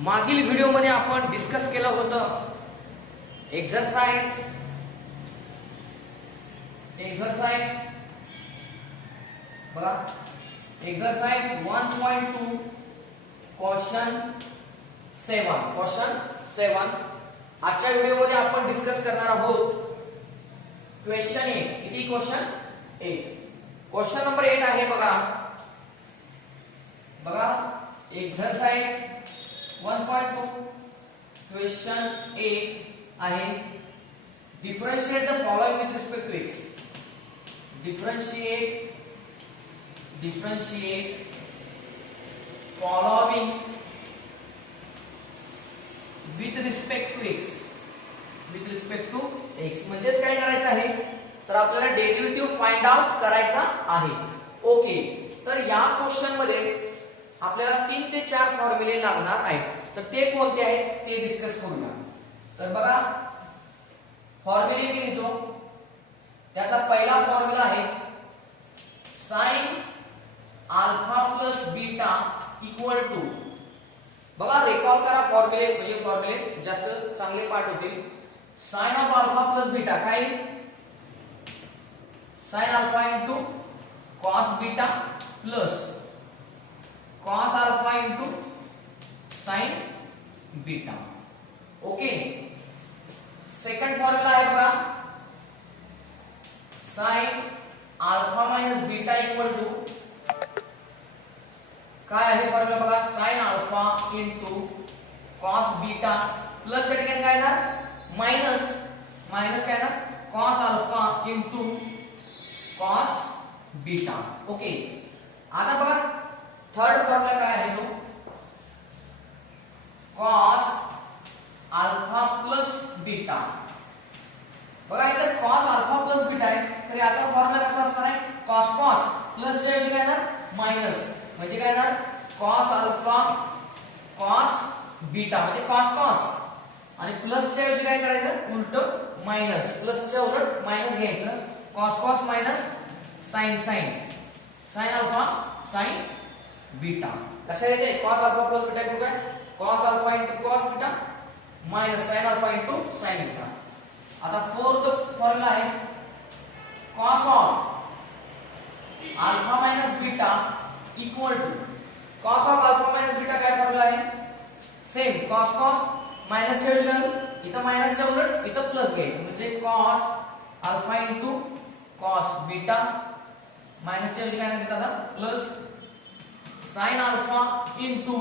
मागील व्हिडिओमध्ये आपण डिस्कस केलं होतं एक्सरसाइज बघा एक्सरसाइज 1.2 क्वेश्चन 7 आजच्या व्हिडिओमध्ये आपण डिस्कस करणार आहोत क्वेश्चन 8 किती क्वेश्चन 8 क्वेश्चन नंबर 8 आहे बघा एक्सरसाइज 1.2 क्वेश्चन 8 आहे differentiate the following with respect to x differentiate following with respect to x म्हणजेच काय करायचं आहे तर आपल्याला डेरिव्हेटिव्ह फाइंड आउट करायचा आहे. ओके, तर या क्वेश्चन मध्ये आपल्याला 3 ते 4 फॉर्म्युले लागणार आहेत. तर ते कोणते आहेत ते डिस्कस करूया. तर बघा फॉर्म्युले मी लिहितो. त्याचा पहिला फॉर्म्युला आहे sin alpha plus beta equal to, बघा रेकॉल करा फॉर्म्युले, म्हणजे फॉर्म्युले जास्त चांगले पाठ होतील. sin of alpha plus beta काय sin alpha into cos beta plus cos alpha into sin beta. Okay, second formula आहे बघा sin alpha minus beta equal to काय आहे फॉर्म्युला बघा sin alpha into cos beta plus च्या ठिकाणी काय येणार मायनस काय येणार cos alpha into cos beta. Okay, आता बघा थर्ड फॉर्म्युला काय आहे तो cos अल्फा प्लस बीटा. बघा इथे cos अल्फा प्लस बीटा आहे, तर याचा फॉर्म्युला कसा असणार आहे cos प्लस च्या ऐवजी काय येणार मायनस, म्हणजे काय येणार cos अल्फा cos बीटा म्हणजे cos आणि प्लस च्या ऐवजी काय करायचं उलट मायनस, प्लस च्या उलट मायनस घ्यायचं cos minus sin alpha sin beta. लक्षात येते cos alpha plus beta equal काय cos alpha into cos beta minus sin alpha into sin beta. आता फोर्थ फॉर्म्युला आहे cos of alpha minus beta equal to cos of alpha minus beta काय formula आहे same cos minus च्या ऐवजी इथं minus च्या उलट इथं प्लस घ्यायचं, म्हणजे cos alpha into cos beta minus च्या ऐवजी काय नाही दादा प्लस sin अल्फा इंटू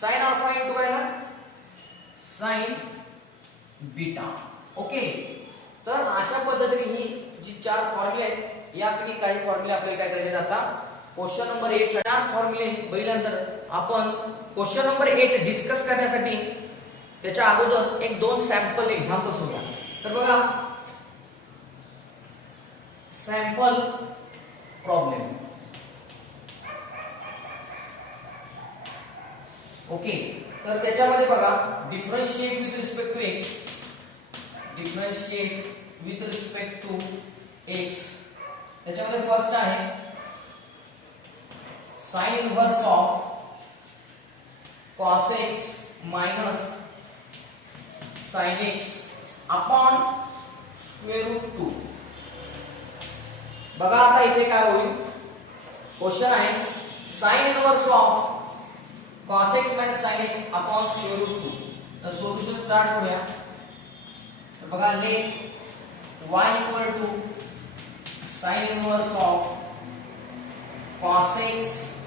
काय ना sin बीटा. ओके, तर अशा पद्धतीने ही जी 4 फॉर्म्युले आहेत यापैकी काही फॉर्म्युले आपल्याला काय करायचे आता क्वेश्चन नंबर 8 4 फॉर्म्युले बघितल्यानंतर आपण क्वेश्चन नंबर 8 डिस्कस करण्यासाठी त्याच्या अगोदर एक 2 सॅम्पल एक्झाम्पल्स होत्या. तर बघा सॅम्पल प्रॉब्लेम. ओके, तर त्याच्यामध्ये बघा differentiate with respect to x त्याच्यामध्ये फर्स्ट आहे sin inverse of cos x minus sin x upon square root 2. बघा आता इथे काय होईल क्वेश्चन आहे sin inverse of cos x minus sin x upon square root 2. तर सोल्यूशन स्टार्ट करूया. तर बघा late y equal to sin inverse of cos x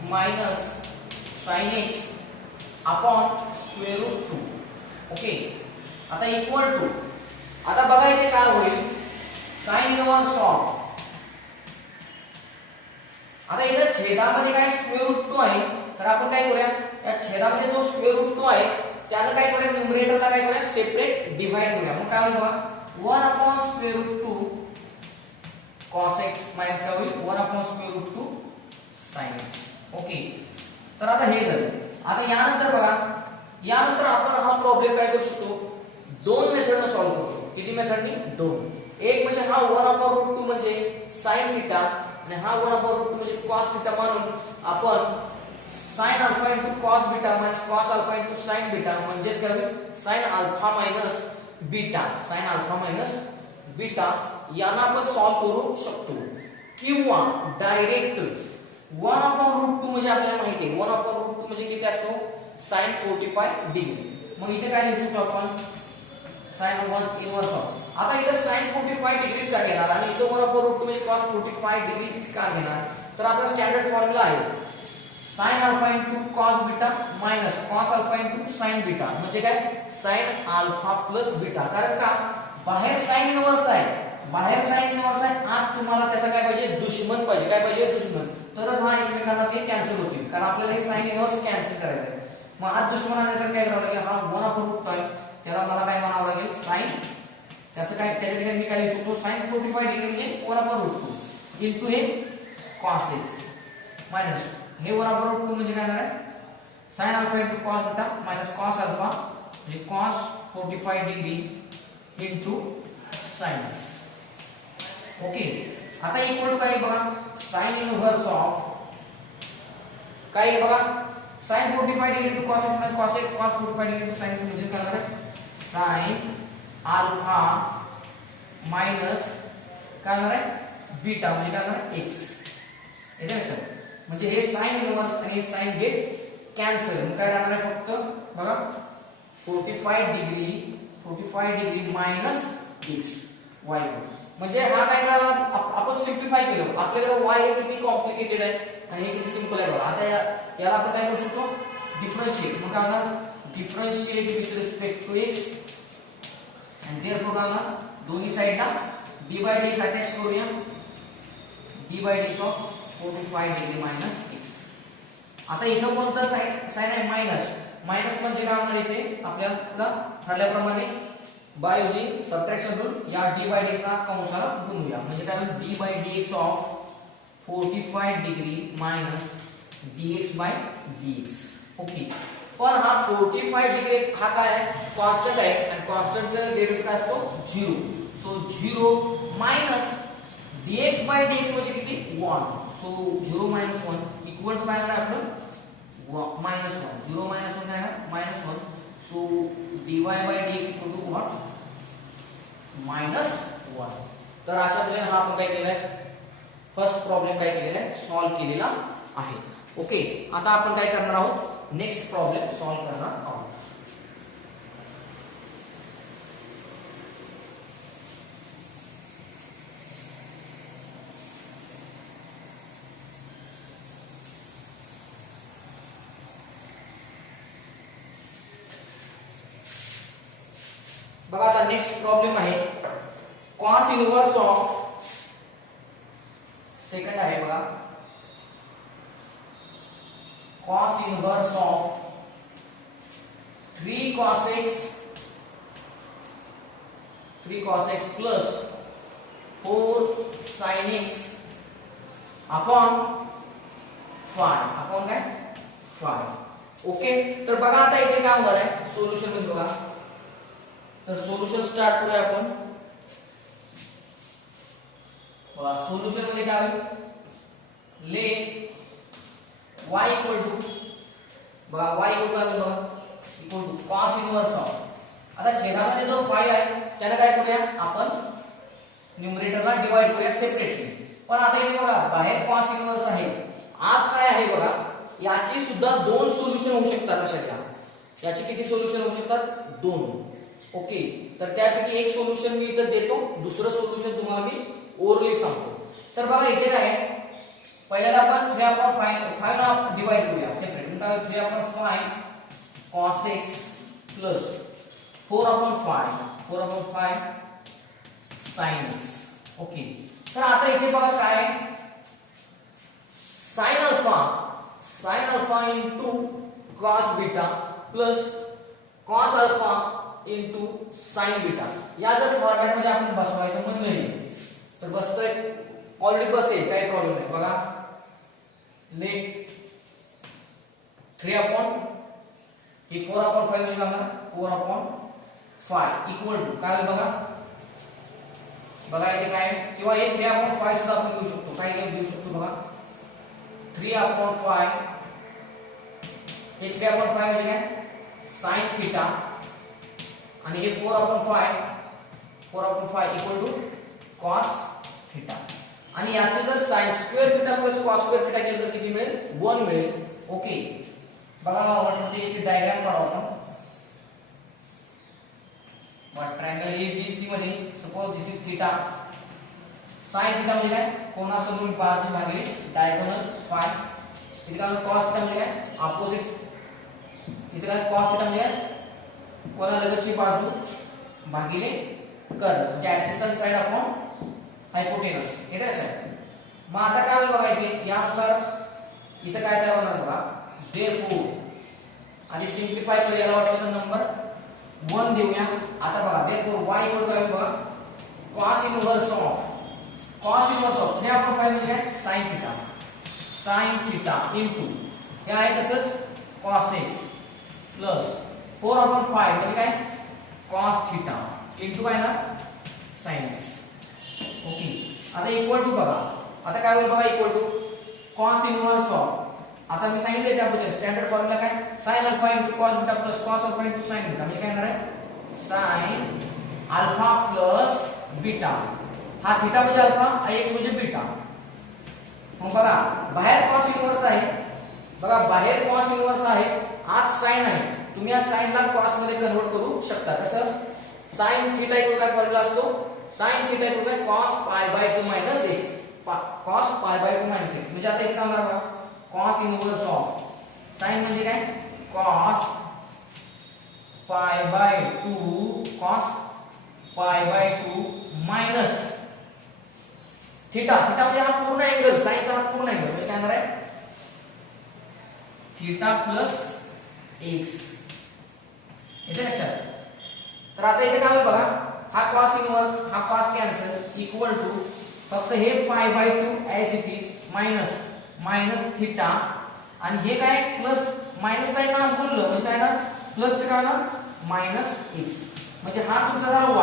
minus sin x upon square root 2. Okay, आता इक्वल टू, आता बघा इथे काय होईल sin inverse of, आता इथे छेदामध्ये काय स्क्वेअर रूट 2 आहे, तर आपण काय करूया या छेदामध्ये जो स्क्वेअर रूट 2 आहे त्याला काय करूया न्यूमरेटरला काय करूया सेपरेट डिवाइड करूया. मग काय होईल बघा 1 upon square root 2 cos x minus काय होईल 1 upon square root 2 sin x. Okay, तर आता हे झालं. आता यानंतर बघा यानंतर आपण हा प्रॉब्लेम काय करू शकतो 2 मेथडने सॉल्व्ह करू शकतो. किती मेथडनी 2. एक म्हणजे हा 1 अपॉन रूट 2 म्हणजे sin थीटा आणि हा 1 अपॉन रूट 2 म्हणजे cos थीटा मानून आपण sign alpha into cos beta minus cos alpha into sine beta म्हणजेच काय होईल sine alpha minus beta, sine alpha minus beta यांना आपण सॉल्व करू शकतो किंवा डायरेक्ट 1/√2 म्हणजे आपल्याला माहिती आहे 1/√2 म्हणजे किती असतो साइन 45 डिग्री. मग इथे काय लिहू शकतो आपण साइन 1 इनवर्स ऑफ. आता इथे साइन 45 डिग्रीज का घेणार आणि इथे 1/√2 म्हणजे cos 45 डिग्रीज का घेणार. तर आपला स्टँडर्ड फॉर्म्युला आहे sine alpha into cos beta minus cos alpha into sine beta म्हणजे काय साइन अल्फा प्लस बीटा. कारण का बाहेर साइन इनवर्स आहे, बाहेर साइन इनवर्स आहे, आत तुम्हाला त्याचा काय पाहिजे दुश्मन पाहिजे. काय पाहिजे दुश्मन, तरच हा एकमेकांना ते कॅन्सल होतील. कारण आपल्याला हे साइन इनवर्स कॅन्सल करायचं आहे. मग आत दुश्मन आणण्यासाठी काय करावं लागेल, हा 1/√2 आहे त्याला मला काय म्हणावं लागेल साइन, त्याचं काय त्याच्याकडे मी काय लिहू शकतो साइन 45 डिग्री म्हणजे 1/√2 इंटू हे cos x मायनस हे 1/√2 म्हणजे काय होणार आहे sine alpha into cos beta minus cos alpha म्हणजे cos 45 degree into sine x. Okay, आता इक्वल टू काय बघा साइन इनव्हर्स ऑफ काय बघा sine 45 degree into cos x minus cos x cos 45 degree into sine x म्हणजे काय होणार आहे साइन अल्फा मायनस काय होणार आहे बीटा म्हणजे काय होणार आहे x. याच्या लक्षात म्हणजे हे साइन इनव्हर्स आणि साइन गेट कॅन्सल. मग काय राहणार आहे फक्त बघा 45 डिग्री मायनस x y म्हणजे हा काय झाला आपण सिम्प्लिफाय केलं. आपल्याकडे y हे किती कॉम्प्लिकेटेड आहे आणि हे किती सिंपल आहे बघा. आता याला आपण काय करू शकतो डिफरन्शिएट. मग काय होणार differentiate with respect to x आणि देयरफॉर काय होणार दोन्ही साइडला d/dx अटॅच करूया d/dx of 45 degree minus x. आता इथं कोणतं साइन आहे मायनस म्हणजे काय होणार इथे आपल्याला ठरल्याप्रमाणे बाय युजिंग सबट्रॅक्शन रूल या d/dx ला कंसाला गुणूया म्हणजे काय होईल d/dx of 45 degree minus dx/dx. Okay, पण हा 45 डिग्री हा काय आहे कॉन्स्टंट आहे आणि कॉन्स्टंटचा डेरिव्हेटिव्ह काय असतो 0. सो 0 मायनस dx/dx म्हणजे किती 1. सो 0 minus 1 इक्वल टू काय होणार आपलं -1. 0 minus 1 काय आहे -1. So dy/dx equal to what -1. तर अशा प्रकारे हा आपण काय केलाय फर्स्ट प्रॉब्लेम काय केलेला आहे सॉल्व केलेला आहे. ओके, आता आपण काय करणार आहोत नेक्स्ट प्रॉब्लेम सॉल्व करणार आहोत. बघा आता नेक्स्ट प्रॉब्लेम आहे cos इनव्हर्स ऑफ सेकंड आहे बघा cos inverse of 3 cos x plus 4 sin x upon 5 काय 5. ओके, तर बघा आता इथे काय होणार आहे सोल्युशन मध्ये बघा. तर सोल्युशन स्टार्ट करूया आपण. सोल्युशन मध्ये काय होईल लेट y इक्वल टू बघा y equal to cos inverse of. आता छेदामध्ये जो 5 आहे त्याने काय करूया आपण न्यूमरेटरला डिवाइड करूया सेपरेटली. पण आता इथे बघा बाहेर cos इनव्हर्स आहे आत काय आहे बघा याची सुद्धा दोन सोल्युशन होऊ शकतात. कशाच्या याची किती सोल्युशन होऊ शकतात 2. ओके, तर त्यापैकी एक सोल्युशन मी इथं देतो दुसरं सोल्युशन तुम्हाला मी ओरली सांगतो. तर बघा इथे काय पहिल्यांदा आपण 3/5 ला डिवाइड करूया सेपरेट. म्हणजे 3/5 cos x plus 4/5 sin x. Okay, तर आता इथे बघा काय sin alpha into cos beta plus cos alpha into sine beta या जर फॉर्मॅट मध्ये आपण बसवायचं म्हणलं तर बसतोय ऑलरेडी बसेल काही प्रॉब्लेम नाही. बघा लेट 3/4 हे 4/5 म्हणजे काय 4/5 इक्वल टू काय होईल बघा इथे काय किंवा हे 3/5 सुद्धा आपण घेऊ शकतो. काय घेऊ शकतो बघा 3/5 हे 3/5 म्हणजे काय sin थिटा आणि हे 4/5 इक्वल टू cos थिटा आणि याचे जर sin square theta plus cos square theta केलं तर किती मिळेल 1 मिळेल. ओके बघा म्हटलं तर याची डायग्राम काढू आपण. बट ट्रायंगल ABC मध्ये suppose this is theta sin theta म्हणजे काय कोनासमोरील बाजू भागिले डायगोनल फाय. इथे काय cos थिटा म्हणजे काय अपोजिट. इथे काय cos थिटा म्हणजे कोनालगतची बाजू भागिले कर्व म्हणजे ऍडजसंट साइड अपॉन हायपोटेनस. हे लक्षात. मग आता काय होईल बघा इथे यानुसार इथे काय तयार होणार बघा देअरफॉर आणि सिंप्लिफाय करू याला वाटलं तर नंबर 1 देऊया. आता बघा देअरफॉर y इक्वल काय बघा cos इनव्हर्स ऑफ 3/5 म्हणजे काय sin थिटा इनटू हे आहे तसंच cos x प्लस 4/5 म्हणजे काय cos थिटा इनटू काय ना sin x. ओके आता इक्वल टू बघा आता काय होईल बघा equal to cos inverse of आता मी सांगितले त्याबद्दल स्टँडर्ड फॉर्म्युला काय sin alpha into cos beta plus cos alpha into sin beta म्हणजे काय येणार आहे sin अल्फा प्लस बीटा. हा थिटा म्हणजे अल्फा आणि x म्हणजे बीटा. मग बघा बाहेर cos इनव्हर्स आहे बघा बाहेर cos इनव्हर्स आहे आत sin आहे. तुम्ही या sin ला cos मध्ये कन्वर्ट करू शकता. कसं sin थीटा इक्वल काय फॉर्म्युला असतो sin थीटा इक्वल काय cos π/2 - x cos π/2 - x म्हणजे आता इथे काय होणार बघा cos इनव्हर्स ऑफ sin म्हणजे काय cos π/2 मायनस थीटा म्हणजे हा पूर्ण अँगल साइनचा हा पूर्ण अँगल म्हणजे काय होणार आहे थीटा प्लस x. येते लक्षात. तर आता इथे काय होईल बघा हा cos इनव्हर्स हा cos कॅन्सल इक्वल टू फक्त हे π/2 as it is minus theta आणि हे काय प्लस मायनस साइन ना बोललो म्हणजे काय ना प्लस चे काय ना -x म्हणजे हा तुमचा झाला y.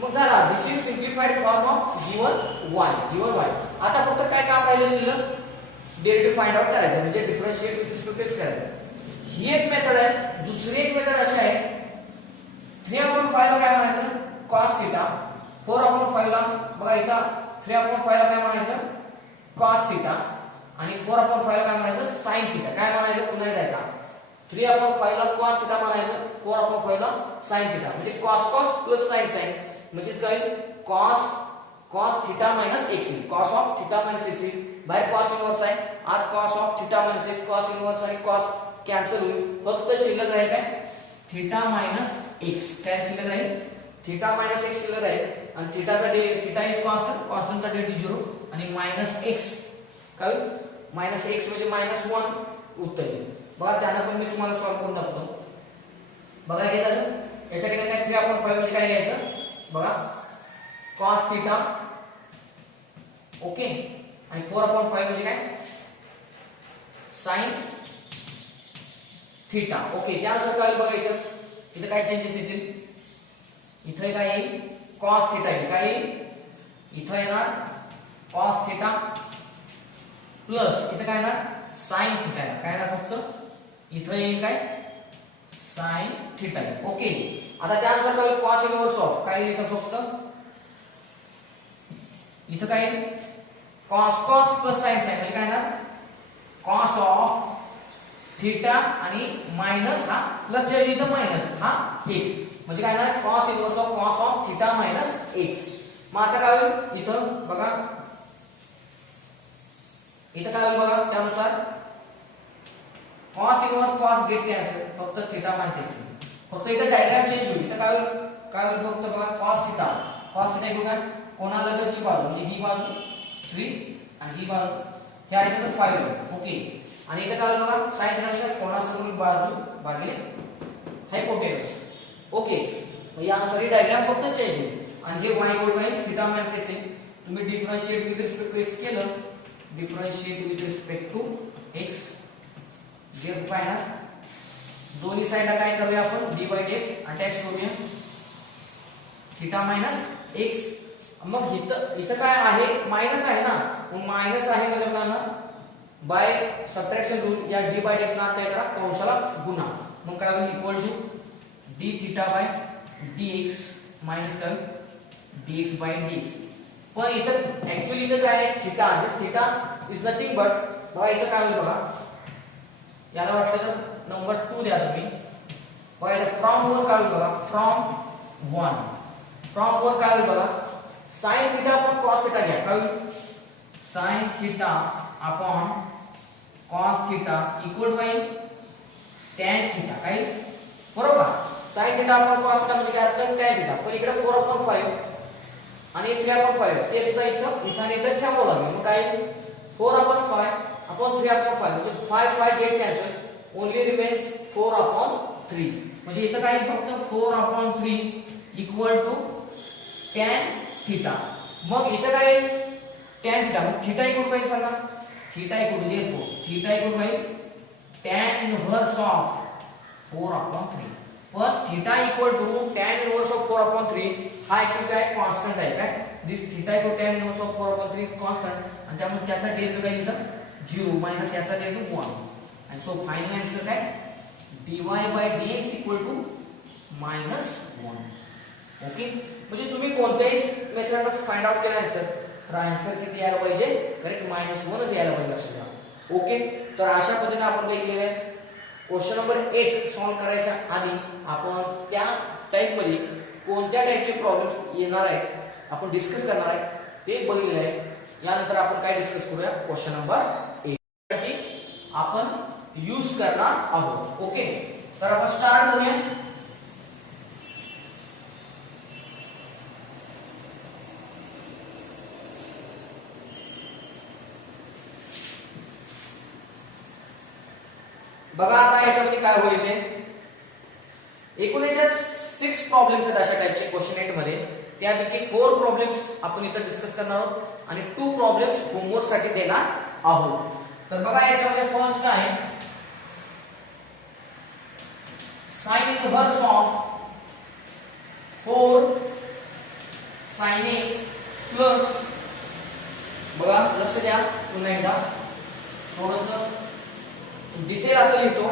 मग झाला this is simplified form of given y. आता फक्त काय काम राहिलं शिल्लक डेरिव्हेटिव्ह फाइंड आउट करायचं म्हणजे differentiate with respect to x करायचं. ही एक मेथड आहे. दुसरी एक मेथड अशी आहे 3/5 ला काय म्हणायचं cos थिटा 4/5 ला बघा इथं 3/5 ला काय म्हणायचं cos थिटा आणि 4/5 ला काय म्हणायचं sin थिटा. काय म्हणायचं पुन्हा एकदा ऐका 3/5 ला cos थिटा म्हणायचं 4/5 ला sin थिटा म्हणजे cos प्लस sin म्हणजे काय cos theta x cos of theta x बाहेर cos इनव्हर्स आहे आत cos of theta x cos inverse आणि cos कॅन्सल होईल. फक्त शिल्लक राहील काय थिटा x काय शिल्लक राहील थिटा x शिल्लक राहील आणि थिटा इज कॉन्स्टंटचा डेरिव्हेटिव्ह 0 आणि -x काय -x म्हणजे -1 उत्तर येईल. बघा त्यांना पण मी तुम्हाला सॉल्व करून दाखवतो. बघा हे झालं याच्या ठिकाणी काय 3/5 म्हणजे काय घ्यायचं बघा cos थिटा ओके आणि 4/5 म्हणजे काय sin थिटा ओके. त्यानुसार काय बघा इथं काय चेंजेस येतील इथे काय येईल cos थिटा येईल काय येईल इथं येणार cos थिटा प्लस इथं काय येणार sin थिटा काय येणार फक्त इथं येईल काय sin थिटा ओके. आता त्यानुसार काय cos इनव्हर्स ऑफ काय येईल इथं फक्त इथं काय येईल cos प्लस sin म्हणजे काय येणार cos ऑफ थिटा आणि मायनस हा प्लस च्या ऐवजी इथं मायनस हा x म्हणजे काय येणार cos inverse of theta x. मग आता काय होईल इथं बघा काय होईल बघा त्यानुसार cos इनव्हर्स गेट कॅन्सल फक्त थिटा x फक्त इथं डायग्राम चेंज होईल. इथं काय होईल फक्त बघा cos थिटा इक्वल काय कोणालगतची बाजू म्हणजे ही बाजू 3 आणि ही बाजू हे आहे तर 5 ओके. आणि इथं काय होईल बघा sin थिटा म्हणजे कोणासमोरील बाजू भागिले हायपोटेनस ओके. मग यानुसार ही डायग्राम फक्त चेंज होईल आणि हे y इक्वल काय थिटा x आहे. तुम्ही differentiate with respect to x केलं differentiate with respect to x जे काय ना दोन्ही साइडला काय करूया आपण dy/dx अटॅच करूया थिटा x. मग इथं काय आहे मायनस आहे ना मग मायनस आहे म्हणजे काय ना बाय सबट्रॅक्शन रूल या डी बाय डी एक्स ना काय करा कंसाला गुणा, मग काय होईल equal to D theta by D X minus काय D X by D X. पण इथं ऍक्च्युअली इथं काय आहे theta, this theta is nothing but बघा इथं काय होईल बघा, याला वाटलं तर नंबर 2 द्या तुम्ही. बघा इथं फ्रॉम वर काय होईल बघा, फ्रॉम 1 फ्रॉम वर काय होईल बघा sin theta upon cos theta घ्या, काय होईल sin theta upon cos theta equal to tan theta, काय बरोबर. sin theta upon cos theta म्हणजे काय असतं tan थीटा, पण इकडे 4/5 आणि 3/5 ते सुद्धा इथं आणि इथं ठेवावं लागेल. मग काय 4/5 अपॉन 3/5 म्हणजे 5 गेट कॅन्सल, ओनली रिमेन्स 4/3 म्हणजे इथं काय फक्त 4/3 इक्वल टू tan थीटा. मग इथं काय tan थीटा, मग थीटा इक्वल काय सांगा, थीटा इक्वल देखो थीटा इक्वल काय tan इनवर्स ऑफ 4/3. पण theta equal to tan inverse of 4/3 हा ऍक्च्युअली काय कॉन्स्टंट आहे, काय this theta equal tan inverse of 4/3 is constant आणि त्यामुळे त्याचा डेरिव्हेटिव्ह काय इथं 0 मायनस याचा डेरिव्हेटिव्ह 1 आणि सो फायनल आन्सर काय dy by dx equal to -1. Okay, म्हणजे तुम्ही कोणत्याही मेथड फाइंड आउट केला आन्सर तर आन्सर किती यायला पाहिजे, करेक्ट -1च यायला पाहिजे, लक्षात घ्या. ओके, तर अशा पद्धतीने आपण काय केलेलं आहे क्वेश्चन नंबर 8 सॉल्व्ह करायच्या आधी आपण त्या टाइप मध्ये कोणत्या टाइपचे प्रॉब्लेम्स येणार आहेत आपण डिस्कस करणार आहे ते बघितले आहे. यानंतर आपण काय डिस्कस करूया क्वेश्चन नंबर 8 साठी आपण यूज करणार आहोत. ओके, तर आपण स्टार्ट करूया. बघा आता याच्यामध्ये काय होईल ते एकूण याच्या 6 प्रॉब्लेम्स आहेत अशा टाइपचे क्वेश्चन 8 मध्ये. त्यापैकी 4 प्रॉब्लेम्स आपण इथं डिस्कस करणार आहोत आणि 2 प्रॉब्लेम्स होमवर्क साठी देणार आहोत. तर बघा याच्यामध्ये फर्स्ट आहे sin inverse of 4 sin x plus, बघा लक्ष द्या पुन्हा एकदा थोडंसं दिसेल असं लिहितो.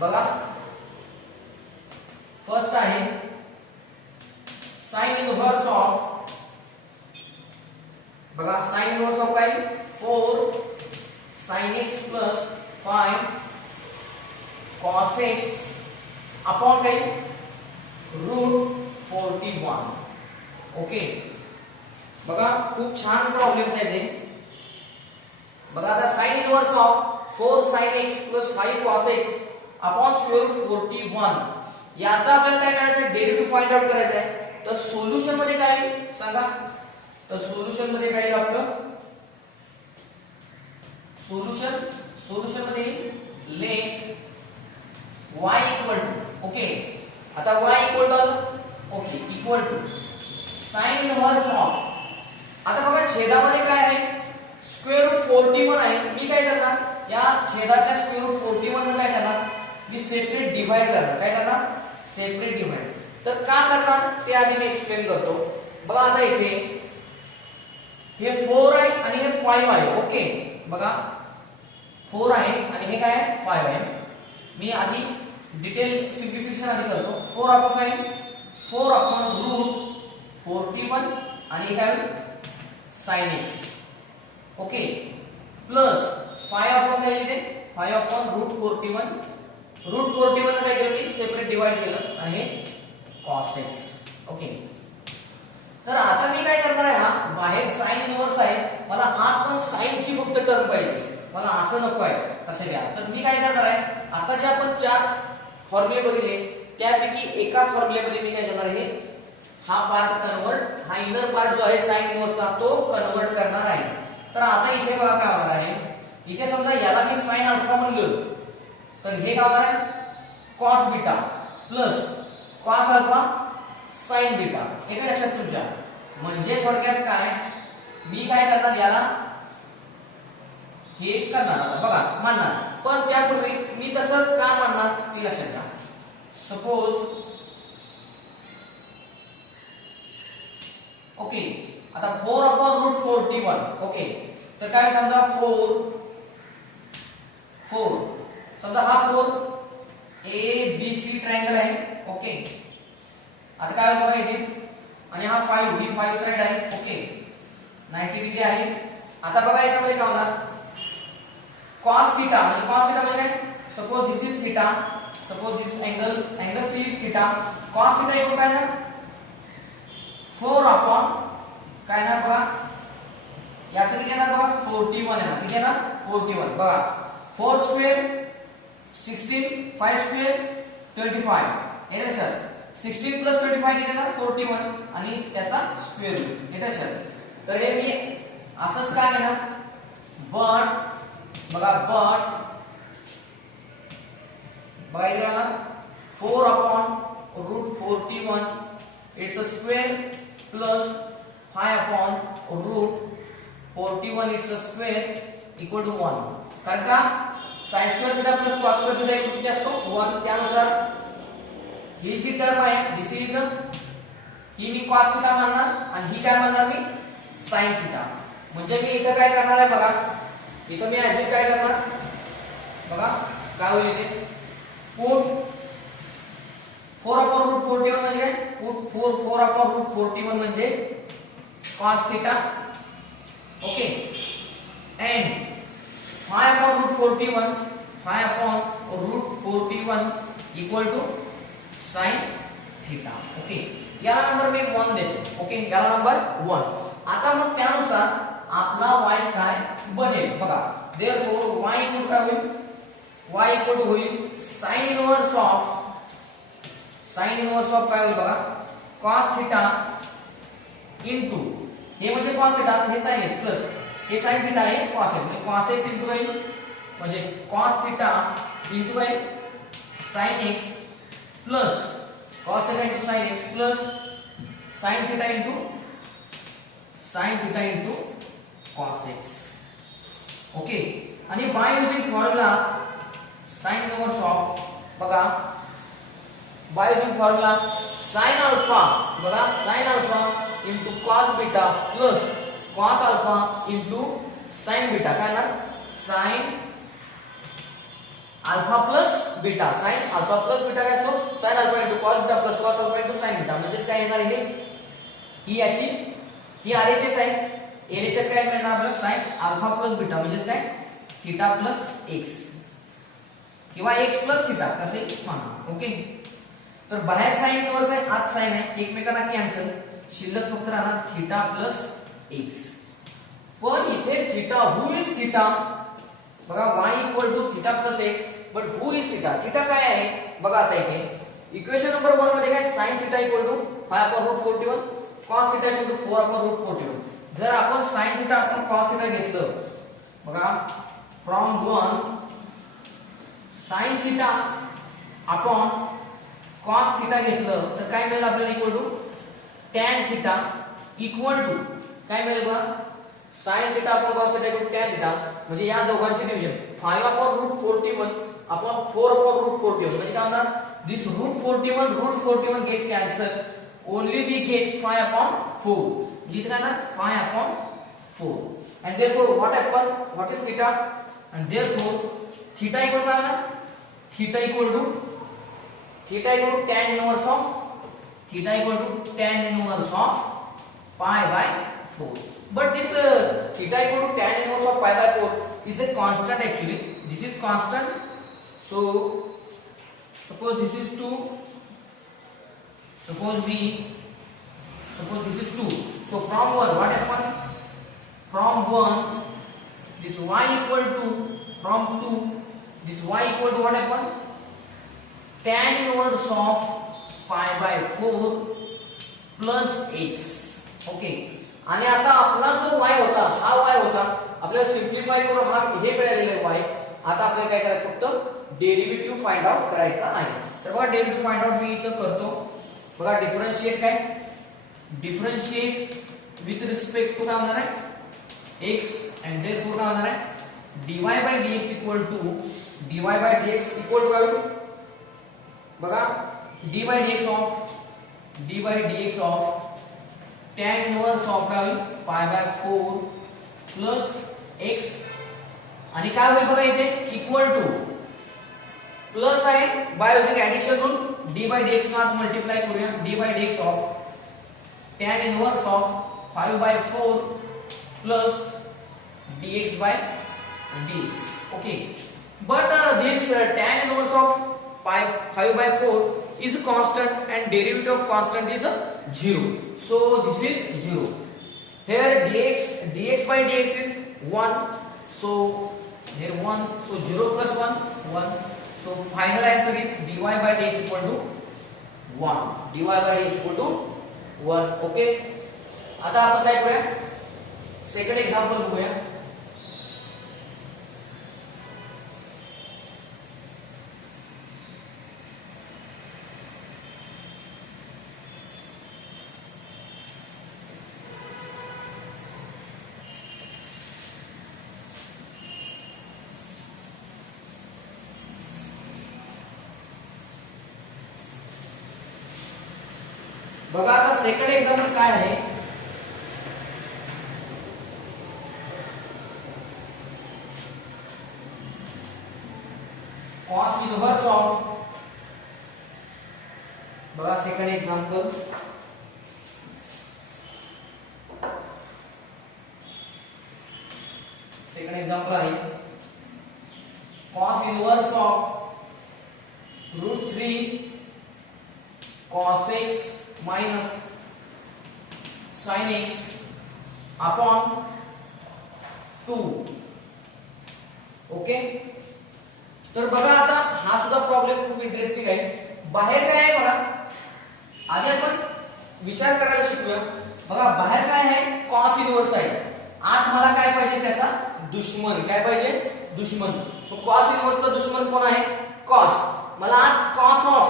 बघा फर्स्ट आहे sin इनवर्स ऑफ, बघा sin इनवर्स ऑफ काय 4 sin x plus 5 cos x upon काय √41. ओके, बघा खूप छान प्रॉब्लेम्स आहेत हे. बघा आता sin inverse of 4 sin x plus 5 cos x upon square root 41 याचा आपल्याला काय करायचं आहे डेरिव्हेटिव्ह फाइंड आउट करायचा आहे. तर सोल्युशन मध्ये काय सांगा, तर सोल्युशन मध्ये काय येईल आपलं सोल्युशन मध्ये let y equal to, okay आता y equal to okay equal to sin inverse of, आता बघा छेदामध्ये काय आहे स्क्वेअर रूट 41 आहे. मी काय करणार या छेदाच्या स्क्वेअर रूट 41 ने काय करणार मी सेपरेट डिवाइड करणार, काय करणार सेपरेट डिवाइड. तर का करणार ते आधी मी एक्सप्लेन करतो. बघा आता इथे हे 4 आहे आणि हे 5 आहे. ओके, बघा 4 आहे आणि हे काय आहे 5 आहे. मी आधी डिटेल सिम्प्लिफिकेशन आधी करतो. 4 अपॉन काय 4 अपॉन रूट 41 आणि काय sin x. Okay, plus 5 upon काय लिहिले 5 अपॉन √41 √41 काय केलं मी सेपरेट डिवाइड केलं आणि हे cos x. ओके, तर आता मी काय करणार आहे, हा बाहेर sin इनवर्स आहे, मला आत पण sin ची फक्त टर्म पाहिजे, मला असं नको आहे. कसं घ्या, तर मी काय करणार आहे आता जे आपण 4 फॉर्म्युले बघितले त्यापैकी एका फॉर्म्युलेमध्ये मी काय करणार आहे हा पार्ट कन्वर्ट, हा इनर पार्ट जो आहे sin इनवर्सचा तो कन्वर्ट करणार आहे. तर आता इथे बघा काय होणार आहे, इथे समजा याला मी sin अल्फा म्हणलं तर हे काय होणार आहे cos beta plus cos alpha sin beta. हे काय लक्षात तुमच्या, म्हणजे थोडक्यात काय मी काय करणार याला हे करणार बघा मानणार, पण त्यापूर्वी मी तसं का मानणार ते लक्षात घ्या. सपोज ओके आता 4 अपॉन √41. ओके, तर काय समजा 4 4 समजा हा 4 ए बी सी ट्रायंगल आहे. ओके आता काय होईल बघा इथे आणि हा 5 ही 5 साइड आहे. ओके 90 डिग्री आहे. आता बघा याच्यामध्ये काय होणार cos थीटा म्हणजे काय suppose this is theta suppose this angle C is theta cos theta equal काय ना 4 अपॉन काय ना बघा याचं किती येणार बघा 41 येणार. किती येणार 41 बघा 4 स्क्वेअर 16 5 स्क्वेअर 25 येते लक्षात 16 प्लस 25 किती येणार 41 आणि त्याचा स्क्वेअर रूट येते लक्षात. तर हे मी असंच काय घेणार बट बघा इथे आला 4 upon root 41 it's a square plus 5 upon root 41 it's a square equal to 1. कारण का sin square theta plus cos square theta equal किती असतो 1. त्यानुसार ही जी टर्म आहे दिस इज ही मी cos थीटा मानणार आणि ही काय मानणार मी sin थीटा. म्हणजे मी इथं काय करणार आहे बघा इथं मी ऍज काय करणार बघा काय होईल इथे पुट 4 अपॉन रूट 41 म्हणजे काय पुट 4 अपॉन रूट 41 म्हणजे cos theta. Okay end 5 upon root 41 5 upon root 41 equal to sin theta. Okay याला नंबर मी 1 देतो. ओके याला नंबर 1. आता मग त्यानुसार आपला y काय बनेल बघा therefore y इक्वल काय होईल y इक्वल टू होईल sin इनवर्स ऑफ काय होईल बघा cos थीटा इनटू हे म्हणजे cos थीटा हे sin x प्लस हे sin थीटा आहे cos x म्हणजे cos x इनटू काय म्हणजे cos थीटा इनटू काय sin x plus cos theta into sin x plus sin theta into cos x. Okay आणि by using formula sin inverse of बघा by using formula sin alpha बघा sin alpha into cos beta plus cos alpha into sin beta काय ना sin alpha plus beta sin alpha plus beta काय असतो sin alpha into cos beta plus cos alpha into sin beta. म्हणजे काय येणार आहे ही याची ही RHS आहे LHS काय मिळणार आपल्याला sin अल्फा प्लस बीटा म्हणजे काय थीटा प्लस x किंवा x प्लस थीटा कसे म्हणा. ओके तर बाहेर sin इनवर्स आहे आत sin आहे एकमेकांना कॅन्सल शिल्लक फक्त राहणार थीटा प्लस x. पण इथे थीटा हु इज थीटा बघा y equal to theta plus x but who is theta theta काय आहे बघा आता इथे इक्वेशन नंबर 1 मध्ये काय sin theta equal to 5 upon root 41 cos theta equal to 4 upon root 41. जर आपण sin थीटा आपण cos थीटा घेतलं बघा from 1 sin theta upon cos theta घेतलं तर काय मिळेल आपल्याला equal to tan theta equal to काय मिळेल बघा sin theta upon cos theta equal to tan theta म्हणजे या दोघांचे division 5 upon root 41 upon 4 upon root 41 म्हणजे काय होणार this root 41 get cancel only we get 5 upon 4 जिथे काय ना 5 upon 4 and therefore what is theta and therefore theta equal काय ना theta equal to tan inverse of pi by 4 but this theta equal to tan inverse of pi by 4 is a constant actually this is constant so suppose this is 2 suppose this is 2 so from 1 what happened from 1 this y equal to from 2 this y equal to what happened tan inverse of pi by 4 plus x okay आणि आता आपला जो y होता हा y होता आपल्याला सिंप्लिफाय करून हा हे मिळालेला y आता आपल्याला काय करायचं फक्त डेरिव्हेटिव्ह फाइंड आउट करायचा आहे. तर बघा डेरिव्हेटिव्ह फाइंड आउट मी इथं करतो बघा डिफरन्शिएट काय डिफरन्शिएट विथ रिस्पेक्ट टू काय होणार आहे x and therefore काय होणार आहे dy by dx equal to काय होईल बघा dy by dx of tan inverse of काय होईल pi by 4 plus x आणि काय होईल बघा इथे इक्वल टू प्लस आहे by using addition rule d by dx ना मल्टिप्लाय करूया d by dx of tan inverse of 5 by 4 plus dx by dx. Okay, but this tan inverse of 5 by 4 is constant and derivative of constant is 0. So this is 0. Here dx by dx is 1. So here 1. So 0 plus 1 1. So final answer is dy by dx equal to 1. dy by dx equal to 1. Okay. आता आपण काय करूया second example बघूया. बघा आता second example काय आहे. cos inverse of बघा सेकंड एक्झाम्पल आहे cos inverse of √3 cos x minus sin x upon 2. Okay, तर बघा आता हा सुद्धा प्रॉब्लेम खूप इंटरेस्टिंग आहे. बाहेर काय आहे बघा, आधी आपण विचार करायला शिकूया. बघा बाहेर काय आहे, कॉस इनवर्स आहे. आत मला काय पाहिजे, त्याचा दुश्मन. काय पाहिजे, दुश्मन. तो कॉस इनवर्सचा दुश्मन कोण आहे, कॉस. मला आत कॉस ऑफ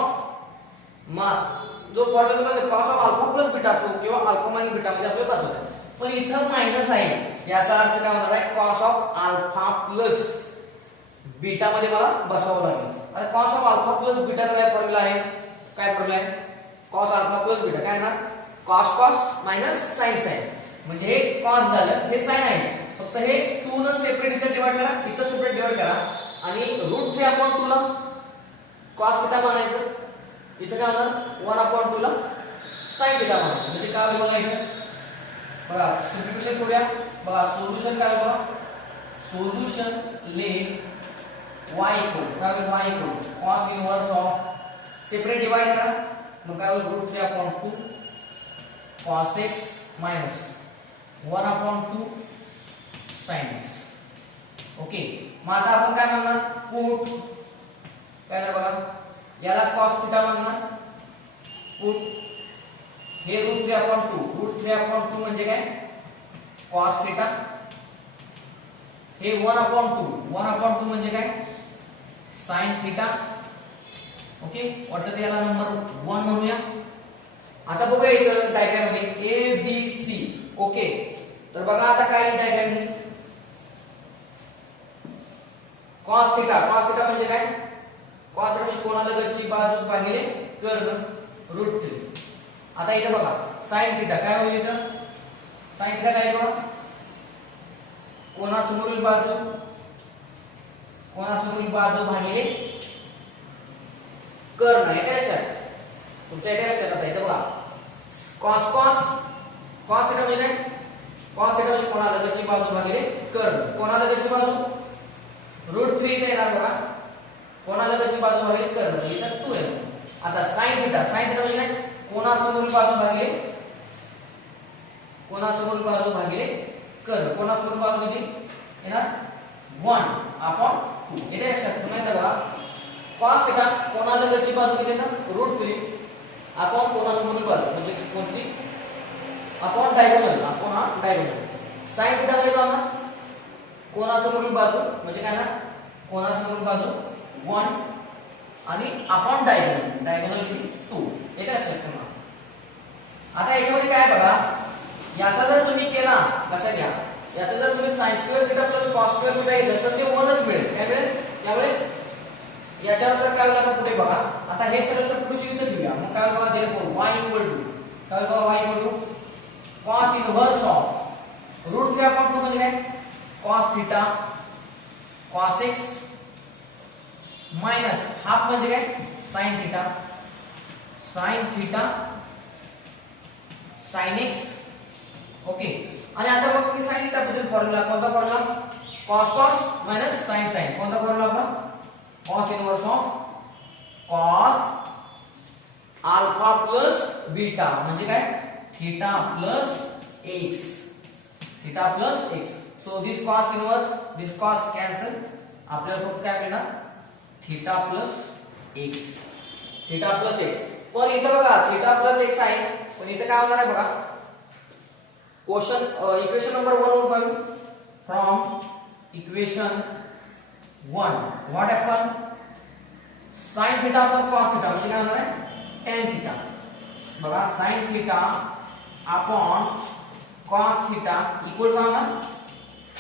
जो फॉर्म्युला मध्ये cos of alpha plus beta असतो किंवा अल्फा मायनस बीटा मध्ये आपल्याला बसवतो. पण इथं मायनस आहे, याचा अर्थ काय होणार आहे, cos of alpha plus beta मध्ये मला बसवावं लागेल. आता कॉस ऑफ अल्फा प्लस बीटाचा काय फॉर्म्युला आहे, काय फॉर्म्युला आहे, कॉस अल्फा प्लस बीटा काय ना, cos cos minus sine sine. म्हणजे हे कॉस झालं, हे साइन आहे. फक्त हे 2 न सेपरेट इथे डिवाइड करा, इथे सेपरेट डिवाइड करा आणि √3/2 ला कॉस थिटा मानायचं. इथे काय होणार, 1/2 ला साइन थिटा मानायचं. म्हणजे काय होईल बघा, इथे बघा सिम्प्लिफिकेशन करूया. बघा सोल्युशन काय बघा, सोल्युशन लेट y इक्वल काय होईल, y equal cos inverse of separate divide करा. मग काय होईल, √3/2 cos x minus 1/2 sin x. Okay, मग आता आपण काय म्हणणार, पुट काय बघा, याला cos थिटा म्हणणार. पुट हे √3/2 म्हणजे काय, cos थिटा. हे 1/2 म्हणजे काय, sin थिटा. ओके, वाटतं याला नंबर 1 म्हणूया. आता बघूया इथं डायग्राम मध्ये ए बी सी. ओके, तर बघा आता काय डायग्राम आहे, cos थिटा. cos थिटा म्हणजे काय, cos थिटा म्हणजे कोणालगतची बाजू भागिले कर्ण √3. आता इथे बघा sin थिटा काय होईल, इथं sin थिटा काय बघा, कोणासमोरील बाजू भागिले कर्ण. आहे काय लक्षात, तुमच्या इथे लक्षात. आता इथे बघा cos थिटा म्हणजे काय, cos थिटा म्हणजे कोणालगतची बाजू भागिले कर्ण. कोणालगतची बाजू √3 इथे येणार बघा, कोणालगतची बाजू भागिले कर्ण म्हणजे इथं 2 आहे. आता sin थिटा म्हणजे काय, कोणासमोरील बाजू भागिले कर्ण. कोणासमोरील बाजू किती येणार, 1/2. इथे लक्षात पुन्हा एकदा बघा, cos थिटा कोणालगतची बाजू किती येणार, √3 अपॉन कोणासमोरील बाजू म्हणजे कोणती, अपॉन डायगोनल. sin थिटा म्हणजे काय ना, कोणासमोरील बाजू म्हणजे काय ना, कोणासमोरील बाजू 1 आणि अपॉन डायगोनल किती 2. येते लक्षात पुन्हा. आता याच्यामध्ये काय बघा, याचा जर तुम्ही केला, लक्षात घ्या, याचा जर तुम्ही sin² theta plus cos² theta घेतलं तर ते 1च मिळेल. त्यामुळे याच्यावर काय होईल, आता पुढे बघा. आता हे सगळं सबस्टिट्यूशन इथे घेऊया. मग काय बघा, y इक्वल टू काय बघा, y equal to cos inverse of √3/2 म्हणजे काय, cos theta cos x minus half म्हणजे काय sine theta sine x okay. आणि आता बघ मी साइन थिटा बद्दल फॉर्म्युला कोणता formula cos cos minus sine sine कोणता फॉर्म्युला आपला cos inverse of cos alpha plus beta म्हणजे काय theta plus x so this cos inverse this cos cancel आपल्याला फक्त काय मिळणार थीटा प्लस एक्स पण इथं बघा थीटा प्लस एक्स आहे पण इथं काय होणार आहे बघा क्वेश्चन इक्वेशन नंबर 1 वर पाहू from equation 1 what happen sin theta upon cos theta म्हणजे काय होणार आहे tan थीटा बघा sin theta upon cos theta equal काय होणार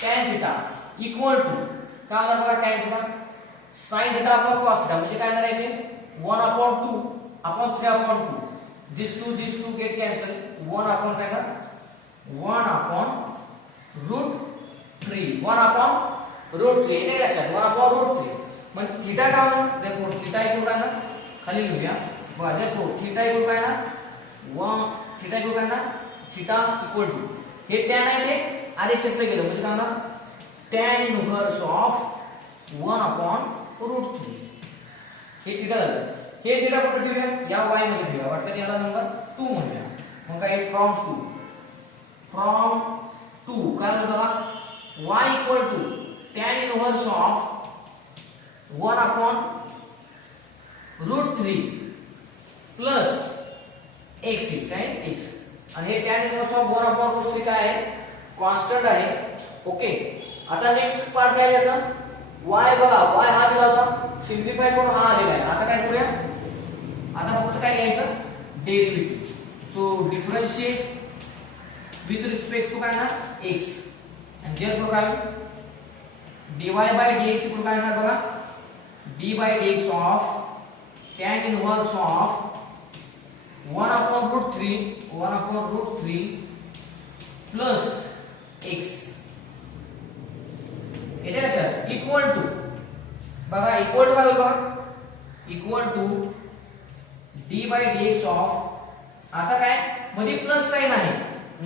tan थीटा इक्वल टू काय होणार बघा tan theta sin theta upon cos theta म्हणजे काय होणार आहे इथे 1 upon 2 upon 3 upon 2 this two get cancel 1 upon काय होणार 1 अपॉन रूट 3 1 अपॉन रूट 3 हे लक्षात 1 अपॉन रूट 3 मग थीटा काय होणार देखो थीटा इक्वल काय ना खाली लिहूया बघा देखो थीटा इक्वल काय ना 1 थीटा इक्वल काय ना थीटा इक्वल टू हे tan आहे ते RHS ला गेलं म्हणजे काय होणार tan inverse of 1 upon root 3 हे थीटा झालं. हे थीटा कुठे ठेवूया या y मध्ये ठेवूया वाटलं याला नंबर 2 म्हणूया मग काय फ्रॉम 2 काय होतं बघा y equal to tan inverse of 1 upon root 3 plus x काय x आणि हे tan inverse of 1 upon root 3 काय आहे कॉन्स्टंट आहे ओके. आता नेक्स्ट पार्ट काय याचा y बघा y हा दिला होता सिम्प्लिफाय करून हा आलेला आहे. आता काय करूया आता फक्त काय घ्यायचं derivative so differentiate with respect to काय ना x आणि देअरफॉर काय dy बाय dx इक्वल काय ना बघा d by dx of tan inverse of 1 upon root 3 plus x येते लक्षात इक्वल टू बघा इक्वल टू काय होईल बघा equal to d by dx of आता काय मध्ये प्लस साइन आहे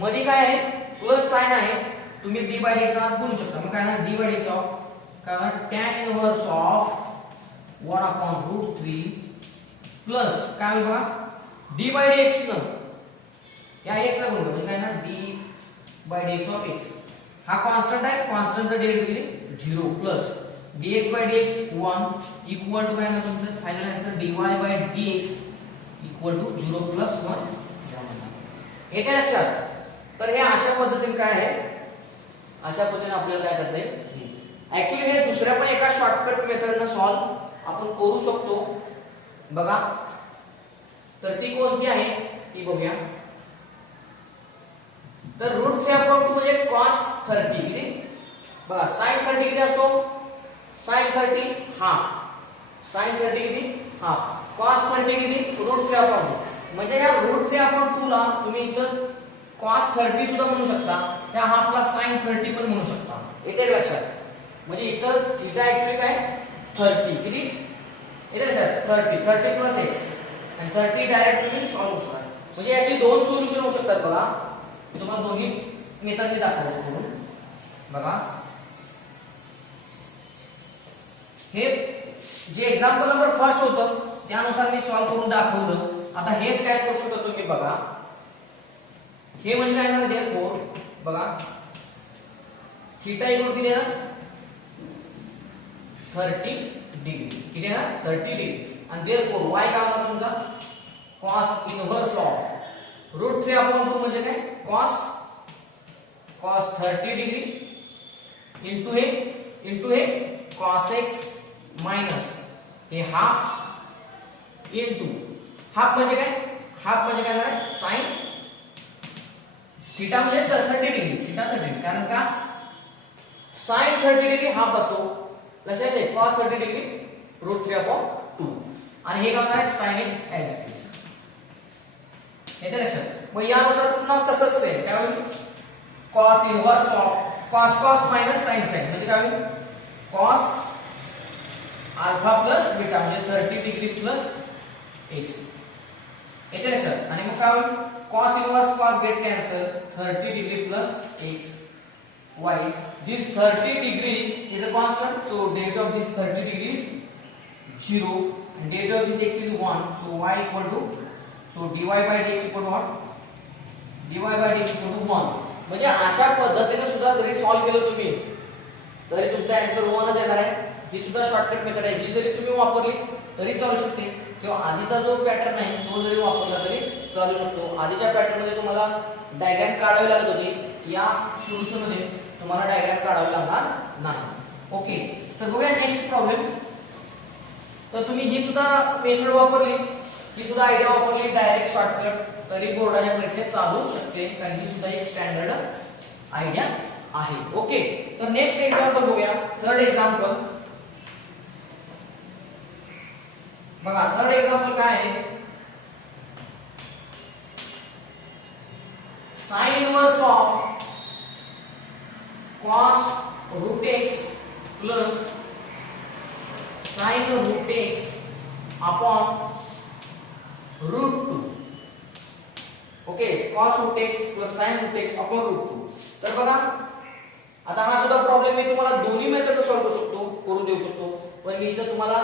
मध्ये काय आहे प्लस साइन आहे तुम्ही d by dx ना बोलू शकता मग काय ना d by dx of काय ना tan inverse of 1 upon root 3 plus काय होईल बघा d by dx न या x ला गुणलं म्हणजे काय ना d by dx of x हा कॉन्स्टंट आहे कॉन्स्टंटचा derivative 0 plus dx by dx 1 equal to काय ना तुमचं final answer dy by dx equal to 0 plus 1 येते लक्षात. तर हे अशा पद्धतीने काय आहे अशा पद्धतीने आपल्याला काय करता येईल ऍक्च्युअली हे दुसऱ्या पण एका शॉर्टकट मेथडने सॉल्व आपण करू शकतो बघा. तर ती कोणती आहे ती बघूया. तर रूट 3 अपॉन 2 म्हणजे cos 30 किती बघा sin 30 किती असतो sin 30 हाफ sin 30 किती हाफ cos 30 किती रूट 3 अपॉन 2 म्हणजे या रूट 3 अपॉन 2 ला तुम्ही इथं cos 30 सुद्धा म्हणू शकता त्या हाफला sin 30 पण म्हणू शकता येते लक्षात म्हणजे इथं थीटा ऍक्च्युअली काय 30 किती येते लक्षात 30 प्लस x आणि 30 डायरेक्ट तुम्ही सॉल्व करू शकता म्हणजे याची दोन सोल्युशन होऊ शकतात बघा. मी तुम्हाला दोन्ही मेथडने दाखवतो बघा. हे जे एक्झाम्पल नंबर फर्स्ट होतं त्यानुसार मी सॉल्व करून दाखवलं. आता हेच काय करू शकतो तुम्ही बघा हे म्हणजे काय ना देअरफॉर बघा थीटा इक्वल किती आहे 30 डिग्री किती आहे ना 30 डिग्री आणि देअरफॉर y काय होणार तुमचा cos inverse of root 3 upon 2 म्हणजे काय cos 30 डिग्री इंटू हे cos x मायनस हे हाफ इंटू हाफ म्हणजे काय झालं sin थीटा म्हणजे 30 डिग्री थीटा 30 कारण का sin 30 डिग्री हाफ असतो लक्षात येते cos 30 डिग्री रूट 3 अपॉन 2 आणि हे काय होणार आहे sin x as it is येते लक्षात. मग यानुसार पुन्हा तसंच सेम काय होईल cos inverse of cos minus sin म्हणजे काय होईल कॉस अल्फा प्लस बीटा म्हणजे 30 डिग्री प्लस एक्स येते ना सर. आणि मग काय होईल cos inverse cos get cancel 30 degree plus x Y. This 30 degree is a constant so derivative of this 30 degree is 0 and derivative of this x is 1 so y equal to so dy by dx equal to what dy by dx equal to 1. म्हणजे अशा पद्धतीने सुद्धा जरी solve केलं तुम्ही तरी तुमचा answer 1 च येणार आहे. ही सुद्धा शॉर्टकट मेथड आहे जी जरी तुम्ही वापरली तरी चालू शकते किंवा आधीचा जो पॅटर्न आहे तो जरी वापरला तरी चालू शकतो. आधीच्या पॅटर्न मध्ये तुम्हाला डायग्राम काढावी लागत होती या सोल्युशन मध्ये तुम्हाला डायग्राम काढावी लागणार नाही. ओके तर बघूया नेक्स्ट प्रॉब्लेम. तर तुम्ही ही सुद्धा मेथड वापरली ही सुद्धा आयडिया वापरली डायरेक्ट शॉर्टकट तरी बोर्डाच्या परीक्षेत चालू शकते कारण ही सुद्धा एक स्टँडर्ड आयडिया आहे. ओके तर नेक्स्ट एक्झाम्पल बघूया. थर्ड एक्झाम्पल बघा. थर्ड एक्झाम्पल काय आहे sine inverse of cos root x plus sine root x upon root 2. Okay cos root x plus sine root x upon root 2. तर बघा आता हा सुद्धा प्रॉब्लेम मी तुम्हाला दोन्ही मेथड सॉल्व्ह करू शकतो करून देऊ शकतो पण मी इथं तुम्हाला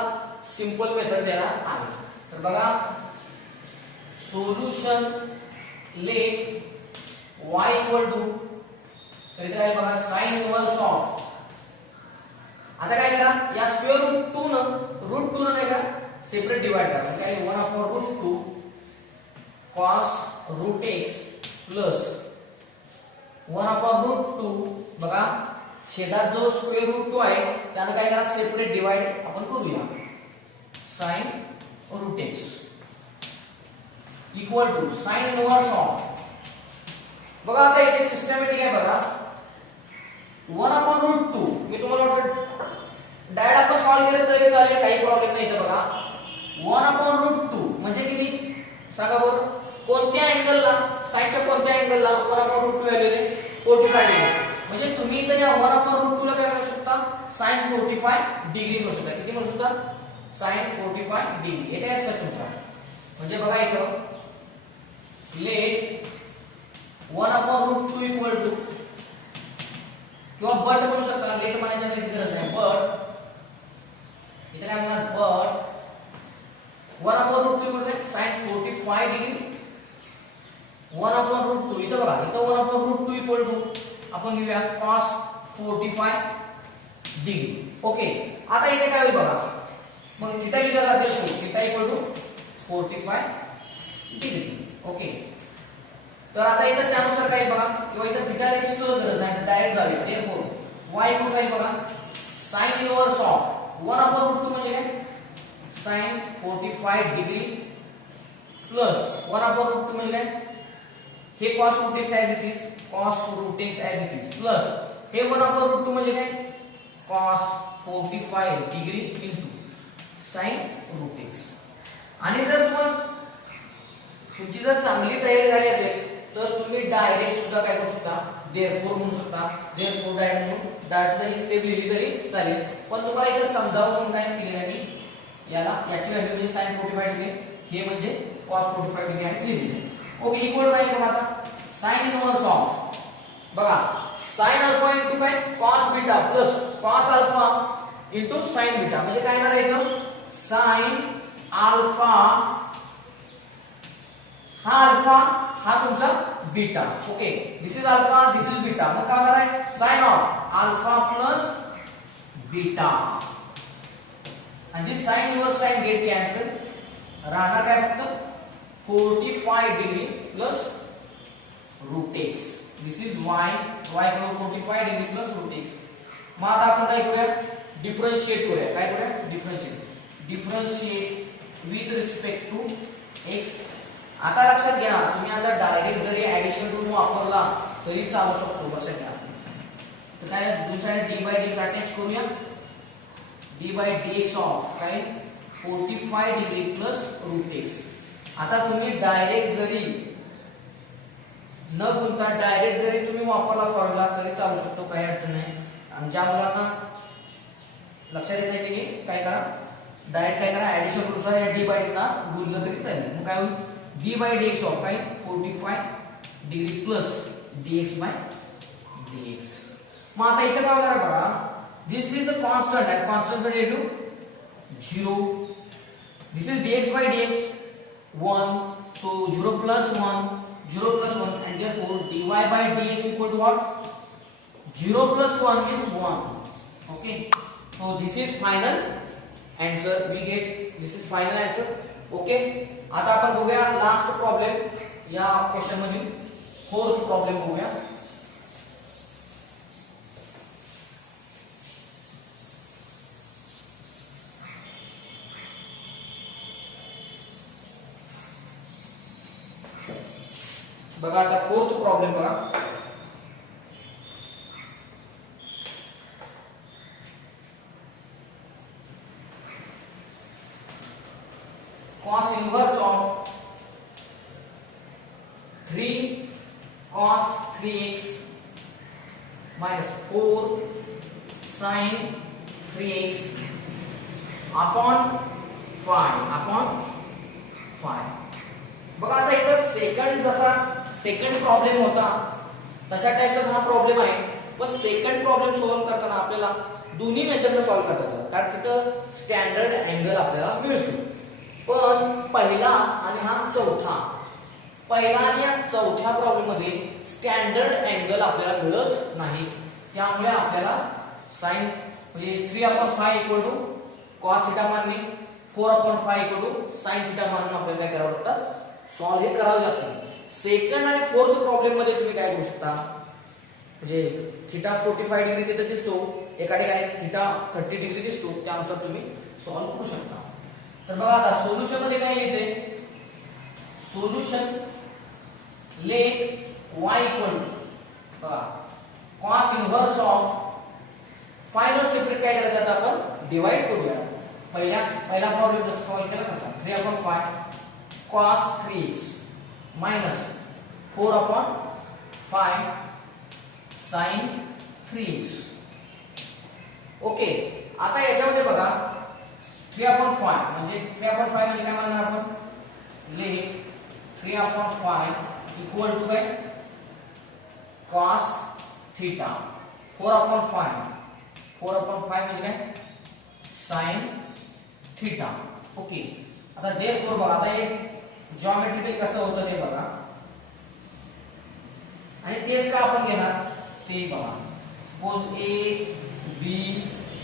सिंपल मेथड देणार आहे. तर बघा solution let y equal to तर इथे काय बघा साइन इनवर्स ऑफ आता काय करा या स्क्वेअर रूट 2 न नाही का सेपरेट डिवाइड करा म्हणजे काय 1 upon root 2 cos root x plus 1 upon root 2 बघा छेदात जो स्क्वेअर रूट 2 आहे त्याने काय करा सेपरेट डिवाइड आपण करूया sine root x equal to sine inverse of बघा आता इथे सिस्टमॅटिक आहे बघा 1 अपॉन रूट 2 मी तुम्हाला वाटतं डायरेक्ट आपण सॉल्व्ह केलं तरी चालेल काही प्रॉब्लेम नाही. इथे बघा 1 अपॉन रूट 2 म्हणजे किती सांगा बरं कोणत्या अँगलला साइडच्या कोणत्या अँगलला 1 अपॉन रूट 2 व्हॅल्यू आहे 45 डिग्री. म्हणजे तुम्ही इथे या 1 अपॉन रूट 2 ला काय म्हणू शकता sin 45 डिग्री म्हणू शकता. किती म्हणू शकता sin 45 डिग्री. येते लक्षात तुमच्या. म्हणजे बघा इथं let 1 upon root 2 equal to किंवा बट म्हणू शकता लेट म्हणायची गरज नाही बट इथे काय म्हणणार but 1 upon root 2 equal to sin 45 degree 1 upon root 2 इथं बघा इथं 1 अपॉन रूट 2 इक्वल टू आपण घेऊया cos 45 डिग्री. ओके आता इथे काय होईल बघा मग थीटा इथं राहते theta equal to 45 degree. Okay तर आता इथं त्यानुसार काय बघा किंवा इथं थीटा ची गरज नाही डायरेक्ट जाऊया. देअरफॉर y इक्वल काय बघा sin inverse of 1 upon root 2 म्हणजे काय sin 45 degree plus 1 upon root 2 म्हणजे काय हे cos root x as it is cos root x as it is plus हे 1 अपॉन रूट 2 म्हणजे काय cos 45 degree into sin root x. आणि जर तुमची जर चांगली तयारी झाली असेल तर तुम्ही डायरेक्ट सुद्धा काय करू शकता देअरफॉर म्हणू शकता. देअरफॉर डायरेक्ट म्हणून डायरेक्ट सुद्धा ही स्टेप लिहिली तरी चालेल पण तुम्हाला इथे समजावून म्हणून काय केलेलं आहे मी याला याची व्हॅल्यू म्हणजे sin 45 डिग्री हे म्हणजे cos 45 डिग्री आहे लिहिलेली आहे. ओके इक्वल राहील बघा आता sin इनवर्स ऑफ बघा sin अल्फा इनटू काय cos beta plus cos alpha into sin beta म्हणजे काय येणार आहे इथं sin अल्फा हा अल्फा हा तुमचा beta. Okay this is alpha this is beta मग काय होणार आहे sin of alpha plus beta आणि sin inverse sin get cancel राहणार काय फक्त 45 degree plus root x. This is y equal 45 degree plus root x. मग आता आपण काय करूया डिफरन्शिएट करूया. काय करूया differentiate with respect to x. आता लक्षात घ्या तुम्ही आता डायरेक्ट जरी ऍडिशन रूल वापरला तरी चालू शकतो. लक्षात घ्या तर काय दुसऱ्या d बाय dx अटॅच करूया d बाय dx ऑफ काय 45 डिग्री प्लस रूट x. आता तुम्ही डायरेक्ट जरी न गुंता डायरेक्ट जरी तुम्ही वापरला फॉर्म्युला तरी चालू शकतो काही अडचण नाही. आणि ज्या मुलांना लक्षात येत नाही की काय करा, डायरेक्ट काय करा, ऍडिशन करून या डी बाय डी ला गुणलं तरी चालेल. मग काय होईल, D by D X of काय 45 degree plus dx by dx. मग आता इथे काय होणार बघा, this is a constant and constant चा derivative 0. This is dx by dx 1, so 0 plus 1 0 plus 1 and therefore dy by dx equal to what, 0 plus 1 is 1. Okay, so this is final answer, we get this is final answer. Okay, आता आपण बघूया last problem या question मध्ये, fourth problem बघूया. बघा आता fourth problem बघा. cos inverse of 3 cos 3x minus 4 sin 3x upon 5. बघा आता इथं सेकंड प्रॉब्लेम होता तशा टाइपचा हा प्रॉब्लेम आहे, पण सेकंड प्रॉब्लेम सॉल्व्ह करताना आपल्याला दोन्ही मेथडने सॉल्व्ह करता येतं, कारण तिथं स्टँडर्ड अँगल आपल्याला मिळतो. पण पहिला आणि हा चौथा, पहिला आणि या चौथ्या प्रॉब्लेम मध्ये स्टँडर्ड अँगल आपल्याला मिळत नाही. त्यामुळे आपल्याला साइन म्हणजे 3/5 इक्वल टू कॉस थिटा मानणे, 4/5 इक्वल टू साइन थिटा मानून आपल्याला काय करावं लागतं, सॉल्व्ह हे करावं लागतं. सेकंड आणि फोर्थ प्रॉब्लेम मध्ये तुम्ही काय करू शकता, म्हणजे थिटा 45 डिग्री तिथे दिसतो, एका ठिकाणी थिटा 30 डिग्री दिसतो, त्यानुसार तुम्ही सॉल्व्ह करू शकता. तर बघा आता सोल्युशन मध्ये काय लिहिते, solution let y equal to बघा cos inverse of, final separate काय करायचं आता आपण डिवाइड करूया. पहिला प्रॉब्लेम जसा सॉल्व्ह केला तसा 3/5 cos 3x minus 4/5 sin 3x. Okay, आता याच्यामध्ये बघा 3/5 म्हणजे 3/5 म्हणजे काय म्हणणार आपण, लेट 3/5 इक्वल टू काय cos थीटा, 4/5 म्हणजे काय sin थीटा. ओके, आता देअरफॉर बघा, आता एक जॉमेट्रिकल कसं होतं ते बघा, आणि तेच का आपण घेणार ते बघा. Suppose A B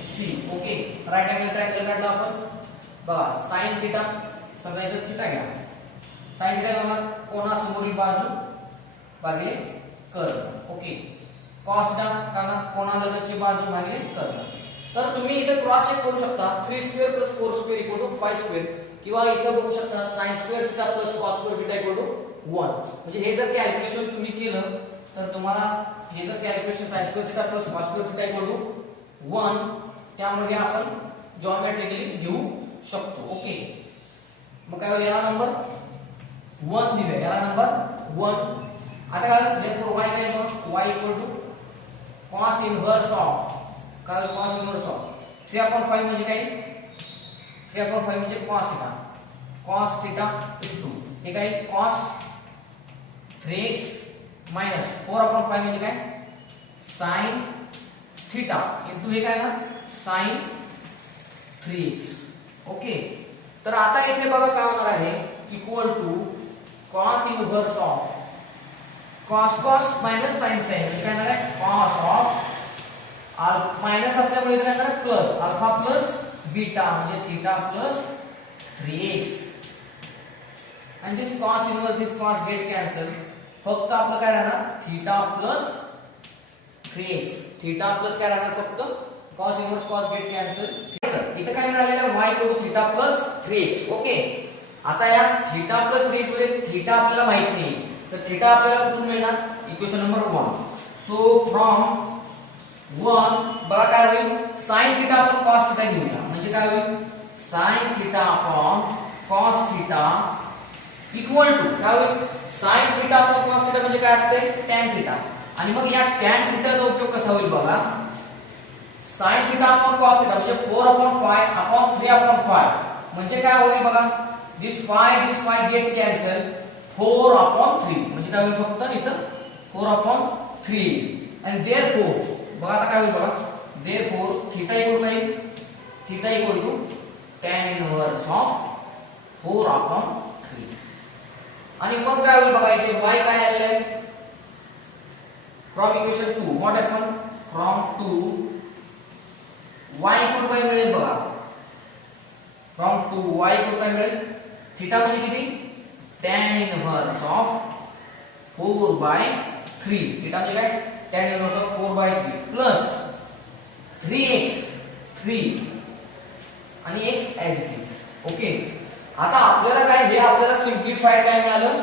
C, okay, right angle triangle काढला आपण बघा, साइन थीटा, समजा इथं थीटा घ्या, साइन थीटा होणार कोणासमोरील बाजू भागिले कर्व. ओके, कॉस थीटा का कोणालगतची बाजू भागिले कर्व. तर तुम्ही इथे क्रॉस चेक करू शकता, 3² + 4² = 5², किंवा इथे बघू शकता sin² थीटा + cos² थीटा = 1. म्हणजे हे जर कॅल्क्युलेशन तुम्ही केलं तर तुम्हाला हे जर calculation sin² theta + cos² theta = 1, त्यामुळे आपण जॉमेट्रिकली घेऊ शकतो. ओके, मग काय होईल, याला नंबर 1 दिले, याला नंबर 1. आता काय देअरफॉर y काय मग y = cos इनव्हर्स ऑफ, काय cos इनव्हर्स ऑफ 3/5 म्हणजे काय, 3/5 म्हणजे cos थीटा * हे काय cos 3x minus 4/5 म्हणजे काय sin थीटा * हे काय ना sin 3x. ओके, तर आता इथे बघा काय होणार आहे, equal to cos inverse of cos minus sin म्हणजे काय होणार आहे, cos ऑफ मायनस असल्यामुळे इथे काय होणार प्लस अल्फा प्लस बीटा म्हणजे theta plus 3x. and this cos inverse this cos get cancel, फक्त आपलं काय राहणार theta plus 3x, theta plus काय राहणार फक्त cos inverse cos get cancel. इथे काय मिळालेलं y = theta plus 3x. Okay, आता या थीटा प्लस 3x मध्ये थीटा आपल्याला माहित नाही, तर थीटा आपल्याला कुठून मिळणार, इक्वेशन नंबर 1. सो फ्रॉम 1 बघा काय होईल, sin थीटा आपण cos थीटा घेऊया, म्हणजे काय होईल sin theta upon cos theta equal to काय होईल, sin theta upon cos theta म्हणजे काय असते tan थीटा. आणि मग या tan थीटाचा उपयोग कसा होईल बघा, sine theta upon cos theta म्हणजे 4/5 अपॉन 3/5 म्हणजे काय होईल बघा, दिस 5 गेट कॅन्सल, 4/3 म्हणजे काय होईल फक्त इथं 4/3 आणि देअरफॉर बघा आता काय होईल बघा, देअरफॉर थिटा इक्वल काय, theta equal to tan inverse of 4/3 आणि मग काय होईल बघा, इथे y काय आलेलं आहे, from equation 2 what happen, from 2 y इक्वल काय मिळेल बघा, फ्रॉम 2 y इक्वल काय मिळेल, थिटा म्हणजे किती, tan इनवर्स ऑफ 4/3, थिटा म्हणजे काय, tan inverse of 4/3 plus 3x 3 आणि x as it is. Okay, आता आपल्याला काय, हे आपल्याला सिम्प्लिफाईड काय मिळालं,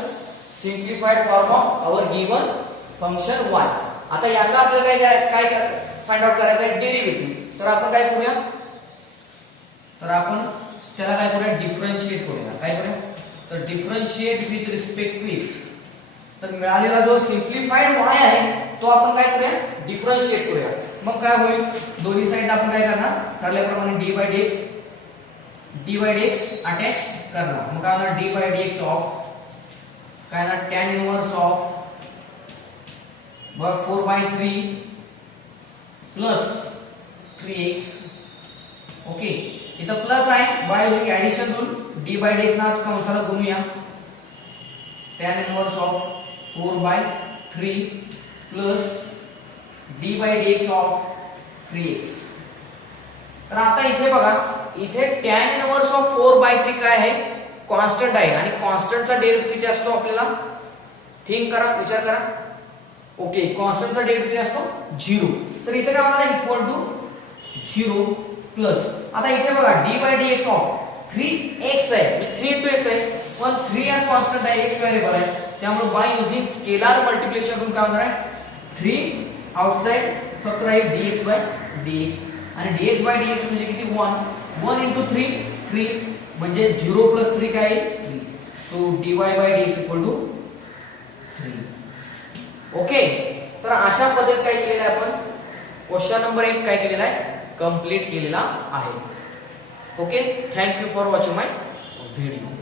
simplified form of our given function y. आता याचा आपल्याला काय फाइंड आउट करायचं आहे, डेरिव्हेटिव्ह. तर आपण काय करूया, तर आपण त्याला काय करूया, डिफरन्शिएट करूया. काय करूया, तर differentiate with respect to x. तर मिळालेला जो सिम्प्लिफाईड y आहे तो आपण काय करूया, डिफरन्शिएट करूया. मग काय होईल, दोन्ही साइड आपण काय करणार, ठरल्याप्रमाणे dy by dx अटॅच करणार. मग काय होणार, dy by dx ऑफ काय ना, tan inverse of 4/3 plus 3x. Okay, इथं प्लस आहे, y होईल ऍडिशन होईल, dy by dx ना कंसाला गुणूया, tan inverse of 4/3 plus dy by dx of 3x. तर आता इथे बघा, इथे tan इनवर्स ऑफ 4/3 काय आहे, कॉन्स्टंट आहे आणि कॉन्स्टंटचा डेरिव्हेटिव्ह किती असतो आपल्याला थिंक करा, विचार करा. ओके, कॉन्स्टंटचा डेरिव्हेटिव्ह किती असतो 0. तर इथे काय होणार आहे, इक्वल टू 0 प्लस, आता इथे बघा dy by dx of 3x आहे, 3 x आहे, पण 3 हा कॉन्स्टंट आहे, x व्हेरिएबल आहे, त्यामुळे बाय युजिंग स्केलर मल्टिप्लिकेशन करून काय होणार आहे, 3 आउटसाइड फक्त राहील dx by dx आणि dx by dx म्हणजे किती 1 into 3 म्हणजे 0 plus 3 काय आहे 3. So dy by dx equal to 3. Okay, तर अशा पद्धतीने काय केलेलं आहे आपण, क्वेश्चन नंबर 1 काय केलेला आहे, कंप्लीट केलेला आहे. Okay, thank you for watching my video.